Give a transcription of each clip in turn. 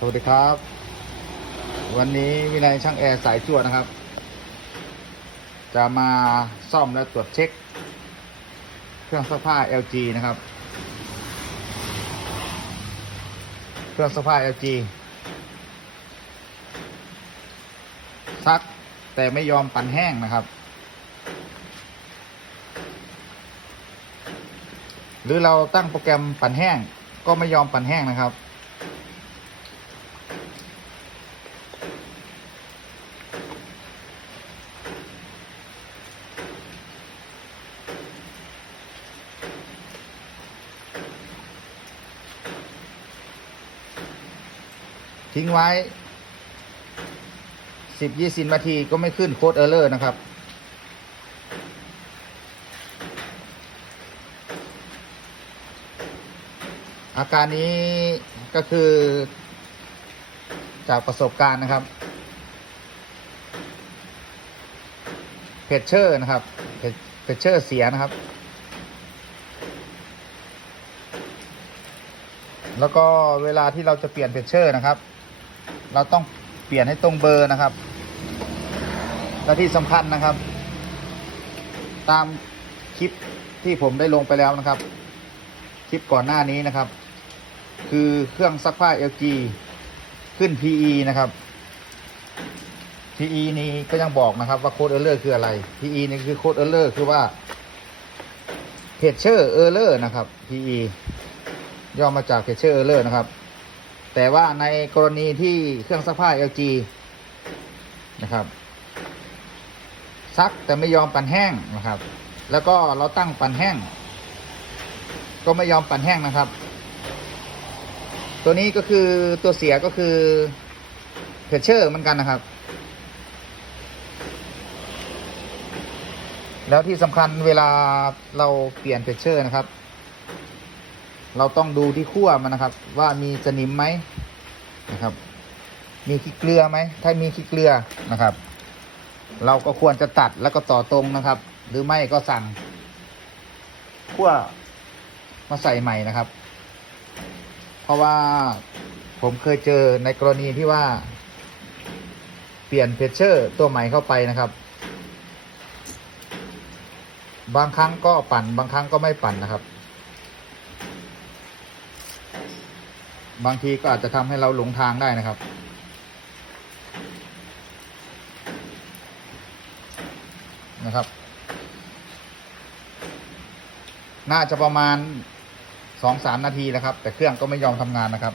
สวัสดีครับ วันนี้วินัยช่างแอร์สายจวดนะครับ จะมาซ่อมและตรวจเช็ค เครื่องซักผ้า LG นะครับ เครื่องซักผ้า LG ซักแต่ไม่ยอมปั่นแห้งนะครับ หรือเราตั้งโปรแกรมปั่นแห้งก็ไม่ยอมปั่นแห้งนะครับ ทิ้งไว้สิบยี่สิบนาทีก็ไม่ขึ้นโค้ดเออร์เลอร์นะครับ อาการนี้ก็คือจากประสบการณ์นะครับเพชเชอร์นะครับเพชเชอร์เสียนะครับ แล้วก็เวลาที่เราจะเปลี่ยนเพชเชอร์นะครับ เราต้องเปลี่ยนให้ตรงเบอร์นะครับ และที่สำคัญนะครับ ตามคลิปที่ผมได้ลงไปแล้วนะครับ คลิปก่อนหน้านี้นะครับ คือเครื่องซักผ้า LG ขึ้น PE นะครับ PE นี้ก็ยังบอกนะครับว่าโค้ดเออร์เลอร์คืออะไร PE นี่คือโค้ดเออร์เลอร์คือว่า Picture Error นะครับ PE ย่อมาจาก Picture Error นะครับ แต่ว่าในกรณีที่เครื่องซักผ้า LG นะครับ ซักแต่ไม่ยอมปั่นแห้งนะครับ แล้วก็เราตั้งปั่นแห้ง ก็ไม่ยอมปั่นแห้งนะครับ ตัวนี้ก็คือตัวเสียก็คือเพชเชอร์เหมือนกันนะครับ แล้วที่สำคัญเวลาเราเปลี่ยนเพชเชอร์นะครับ เราต้องดูที่ขั้วมันนะครับ ว่ามีสนิมไหมนะครับ มีขี้เกลือไหมถ้ามีขี้เกลือนะครับ เราก็ควรจะตัดแล้วก็ต่อตรงนะครับ หรือไม่ก็สั่งขั้วมาใส่ใหม่นะครับ เพราะว่าผมเคยเจอในกรณีที่ว่า เปลี่ยนเพชเชอร์ตัวใหม่เข้าไปนะครับ บางครั้งก็ปั่นบางครั้งก็ไม่ปั่นนะครับ บางทีก็อาจจะทำให้เราหลงทางได้นะครับ นะครับ น่าจะประมาณสองสามนาทีแล้วครับ แต่เครื่องก็ไม่ยอมทำงานนะครับ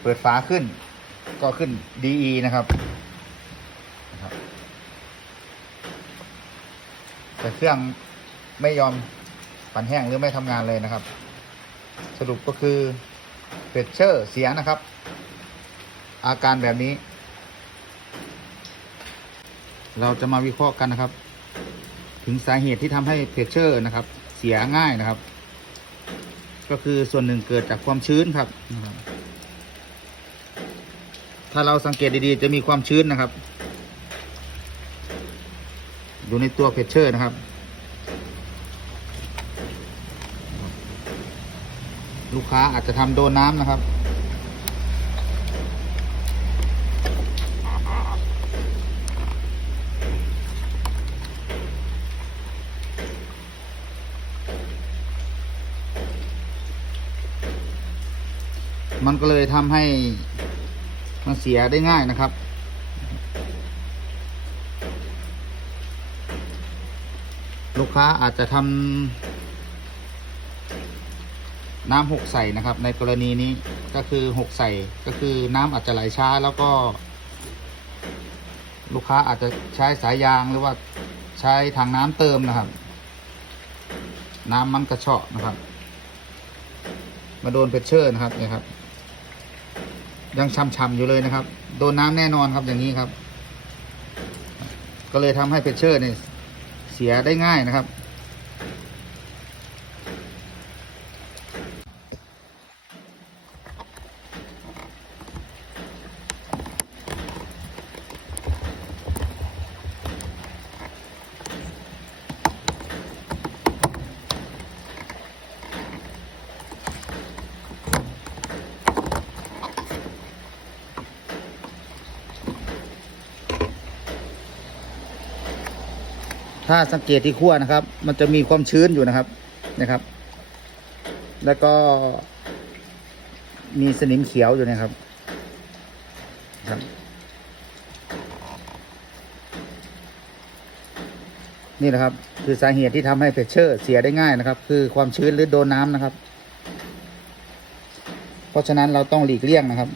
เปิดฝาขึ้น ก็ขึ้น DE นะครับแต่เครื่องไม่ยอม ปั่นแห้งหรือไม่ทำงานเลยนะครับ สรุปก็คือเฟชเชอร์เสียนะครับ อาการแบบนี้ เราจะมาวิเคราะห์กันนะครับ ถึงสาเหตุที่ทำให้เพชเชอร์นะครับ เสียง่ายนะครับ ก็คือส่วนหนึ่งเกิดจากความชื้นครับนะครับถ้าเราสังเกตดีๆ จะมีความชื้นนะครับอยู่ในตัวเพชเชอร์นะครับ ลูกค้าอาจจะทำโดนน้ำนะครับ มันก็เลยทำให้มันเสียได้ง่ายนะครับลูกค้าอาจจะทำ น้ำหกใส่นะครับ ในกรณีนี้ก็คือหกใส่ก็คือน้ำอาจจะไหลช้าแล้วก็ ลูกค้าอาจจะใช้สายยางหรือว่าใช้ทางน้ำเติมนะครับ น้ำมันกระเชาะนะครับ มาโดนเพชเชอร์นะครับเนี่ยครับ ยังช่ำๆอยู่เลยนะครับ โดนน้ำแน่นอนครับอย่างนี้ครับ ก็เลยทำให้เพชเชอร์เนี่ยเสียได้ง่ายนะครับ ถ้าสังเกตที่ขั้วนะครับ มันจะมีความชื้นอยู่นะครับนะครับ แล้วก็มีสนิมเขียวอยู่นะครับครับ นี่นะครับ คือสาเหตุที่ทำให้เพชเชอร์เสียได้ง่ายนะครับ คือความชื้นหรือโดนน้ำนะครับ เพราะฉะนั้นเราต้องหลีกเลี่ยงนะครับ